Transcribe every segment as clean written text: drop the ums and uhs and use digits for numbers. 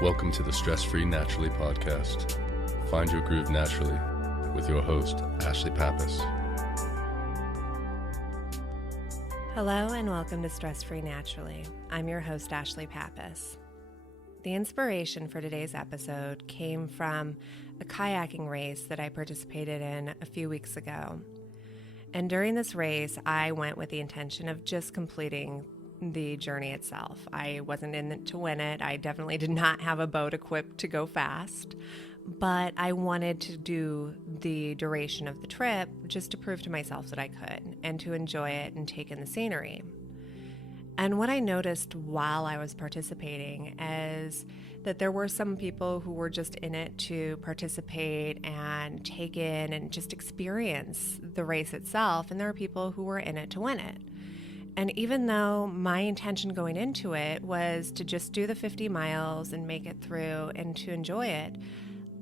Welcome to the Stress-Free Naturally podcast. Find your groove naturally with your host, Ashlie Pappas. Hello and welcome to Stress-Free Naturally. I'm your host, Ashlie Pappas. The inspiration for today's episode came from a kayaking race that I participated in a few weeks ago. And during this race, I went with the intention of just completing the journey itself. I wasn't in it to win it. I definitely did not have a boat equipped to go fast, but I wanted to do the duration of the trip just to prove to myself that I could and to enjoy it and take in the scenery. And what I noticed while I was participating is that there were some people who were just in it to participate and take in and just experience the race itself, and there were people who were in it to win it. And even though my intention going into it was to just do the 50 miles and make it through and to enjoy it,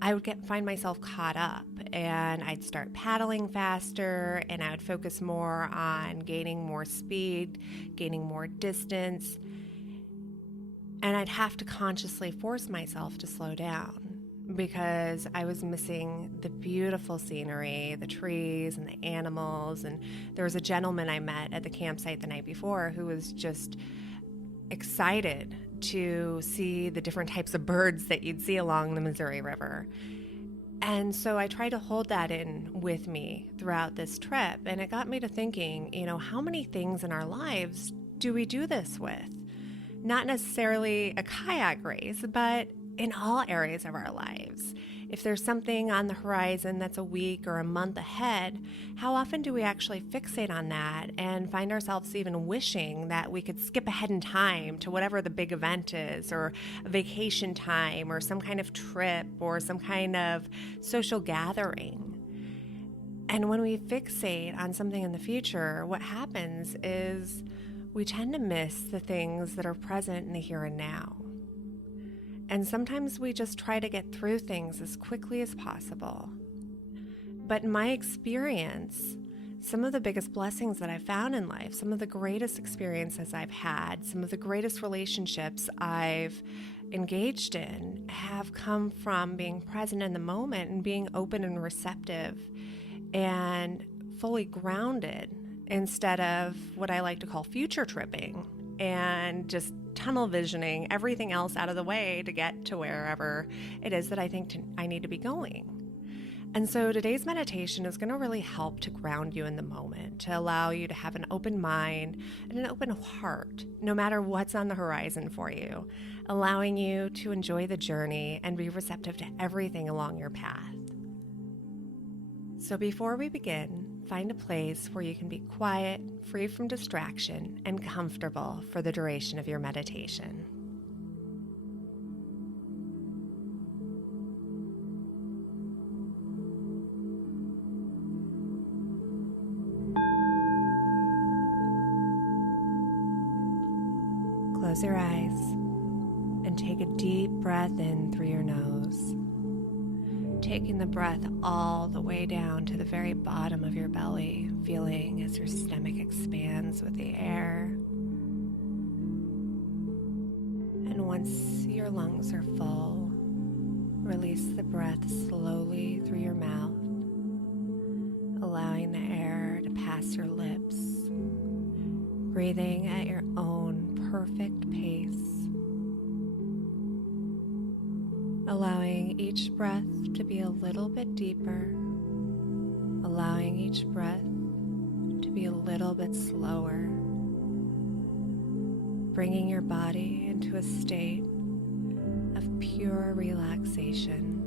I would find myself caught up and I'd start paddling faster and I would focus more on gaining more speed, gaining more distance. And I'd have to consciously force myself to slow down because I was missing the beautiful scenery, the trees and the animals. And there was a gentleman I met at the campsite the night before who was just excited to see the different types of birds that you'd see along the Missouri River. And so I tried to hold that in with me throughout this trip. And it got me to thinking, how many things in our lives do we do this with? Not necessarily a kayak race, but in all areas of our lives. If there's something on the horizon that's a week or a month ahead, how often do we actually fixate on that and find ourselves even wishing that we could skip ahead in time to whatever the big event is, or a vacation time, or some kind of trip, or some kind of social gathering? And when we fixate on something in the future, what happens is we tend to miss the things that are present in the here and now. And sometimes we just try to get through things as quickly as possible. But in my experience, some of the biggest blessings that I've found in life, some of the greatest experiences I've had, some of the greatest relationships I've engaged in have come from being present in the moment and being open and receptive and fully grounded instead of what I like to call future tripping and just tunnel visioning everything else out of the way to get to wherever it is that I think I need to be going. And so today's meditation is going to really help to ground you in the moment, to allow you to have an open mind and an open heart, no matter what's on the horizon for you, allowing you to enjoy the journey and be receptive to everything along your path. So before we begin, find a place where you can be quiet, free from distraction, and comfortable for the duration of your meditation. Close your eyes and take a deep breath in through your nose, taking the breath all the way down to the very bottom of your belly, feeling as your stomach expands with the air. And once your lungs are full, release the breath slowly through your mouth, allowing the air to pass your lips, breathing at your own perfect pace. Allowing each breath to be a little bit deeper, allowing each breath to be a little bit slower, bringing your body into a state of pure relaxation.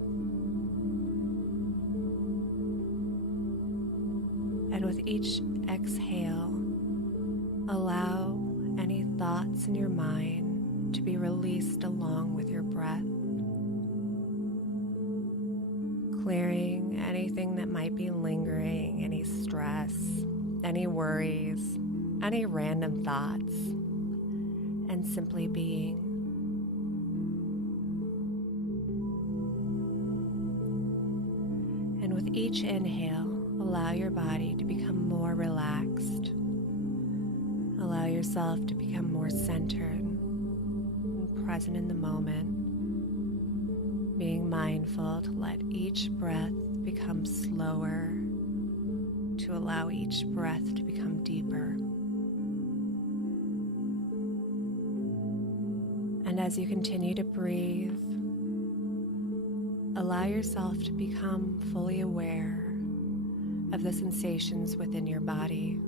And with each exhale, allow any thoughts in your mind to be released along with your breath, clearing anything that might be lingering, any stress, any worries, any random thoughts, and simply being. And with each inhale, allow your body to become more relaxed. Allow yourself to become more centered and present in the moment. being mindful to let each breath become slower, to allow each breath to become deeper. And as you continue to breathe, allow yourself to become fully aware of the sensations within your body.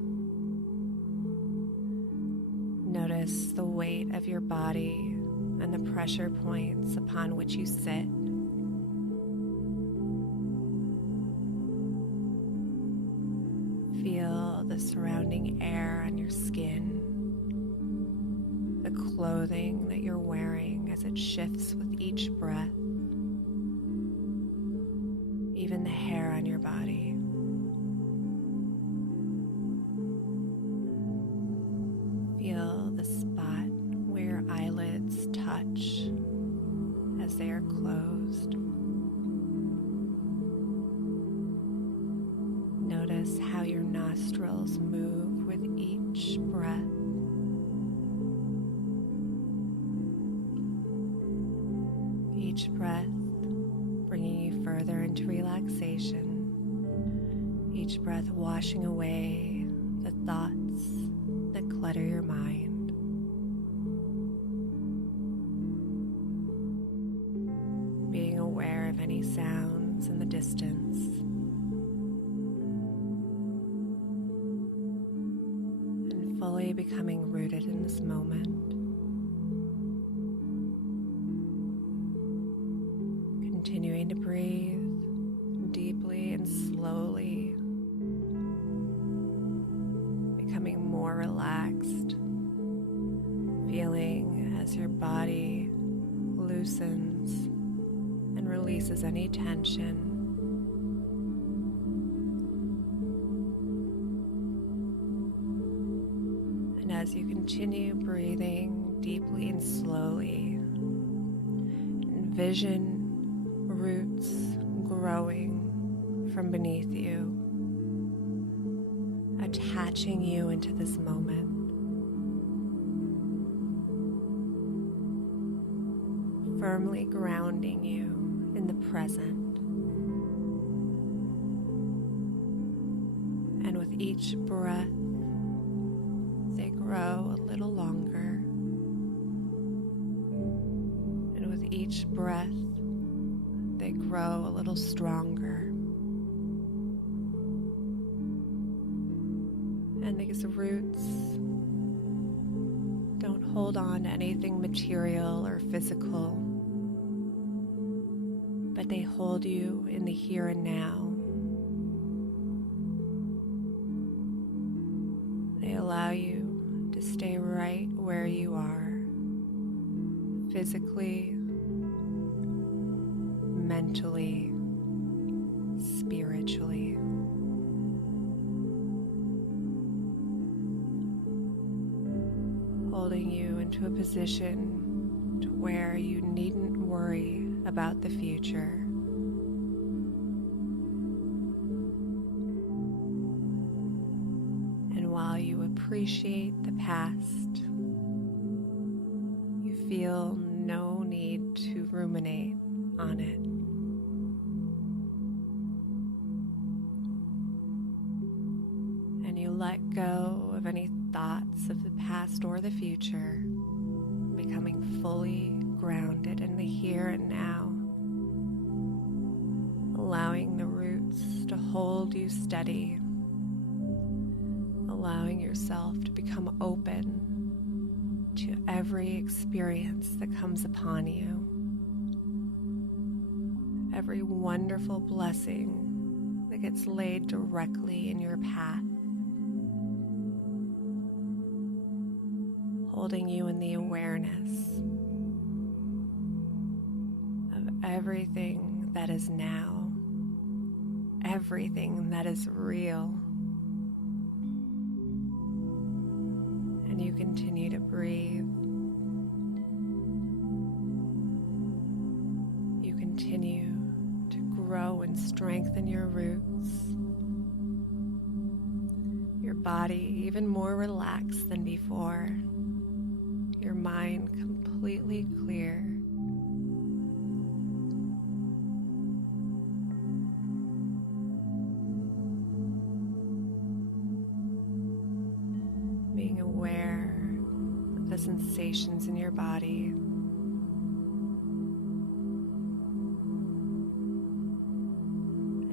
Notice the weight of your body and the pressure points upon which you sit. Feel the surrounding air on your skin, the clothing that you're wearing as it shifts with each breath, even the hair on your body. Feel the spot where your eyelids touch as they are closed. Notice how your nostrils move with each breath. Each breath bringing you further into relaxation. Each breath washing away the thoughts that clutter your mind. Being aware of any sounds in the distance. And fully becoming rooted in this moment. Continuing to breathe deeply and slowly, becoming more relaxed, feeling as your body loosens and releases any tension. And as you continue breathing deeply and slowly, envision roots growing from beneath you, attaching you into this moment. Firmly grounding you in the present. And with each breath, they grow a little longer. And with each breath, they grow a little stronger. And these roots don't hold on to anything material or physical, but they hold you in the here and now. They allow you to stay right where you are, physically, mentally, spiritually. Holding you into a position to where you needn't worry about the future. And while you appreciate the past, you feel no need to ruminate on it. And you let go of any thoughts of the past or the future, becoming fully grounded in the here and now, allowing the roots to hold you steady, allowing yourself to become open to every experience that comes upon you, every wonderful blessing that gets laid directly in your path, holding you in the awareness of everything that is now, everything that is real. And you continue to breathe. You continue to grow and strengthen your roots. Your body even more relaxed than before. Your mind completely clear. sensations in your body.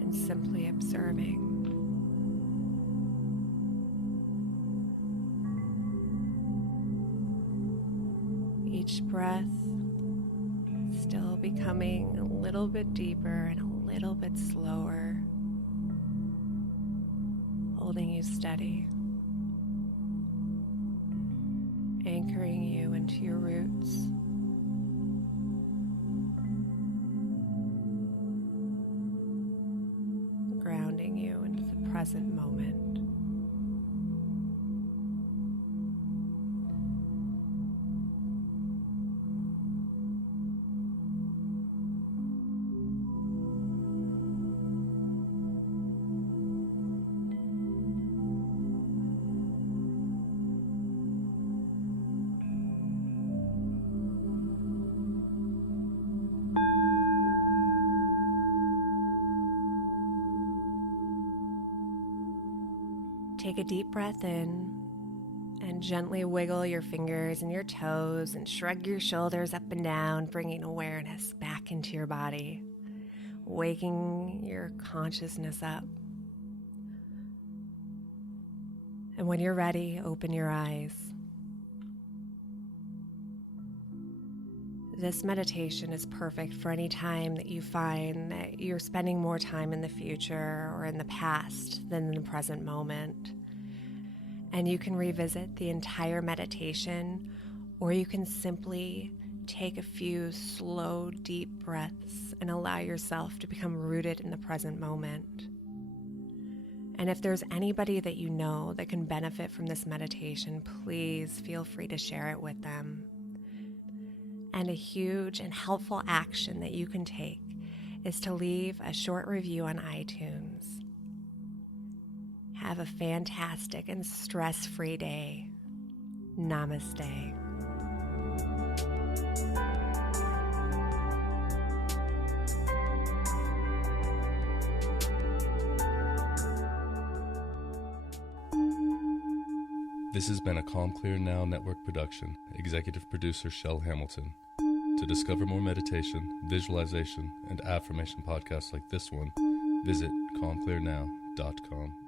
And simply observing. Each breath still becoming a little bit deeper and a little bit slower, holding you steady, anchoring you into your roots, grounding you into the present moment. Take a deep breath in and gently wiggle your fingers and your toes and shrug your shoulders up and down, bringing awareness back into your body, waking your consciousness up. And when you're ready, open your eyes. This meditation is perfect for any time that you find that you're spending more time in the future or in the past than in the present moment. And you can revisit the entire meditation, or you can simply take a few slow, deep breaths and allow yourself to become rooted in the present moment. And if there's anybody that you know that can benefit from this meditation, please feel free to share it with them. And a huge and helpful action that you can take is to leave a short review on iTunes. Have a fantastic and stress-free day. Namaste. This has been a Calm Clear Now Network production. Executive producer Shell Hamilton. To discover more meditation, visualization, and affirmation podcasts like this one, visit calmclearnow.com.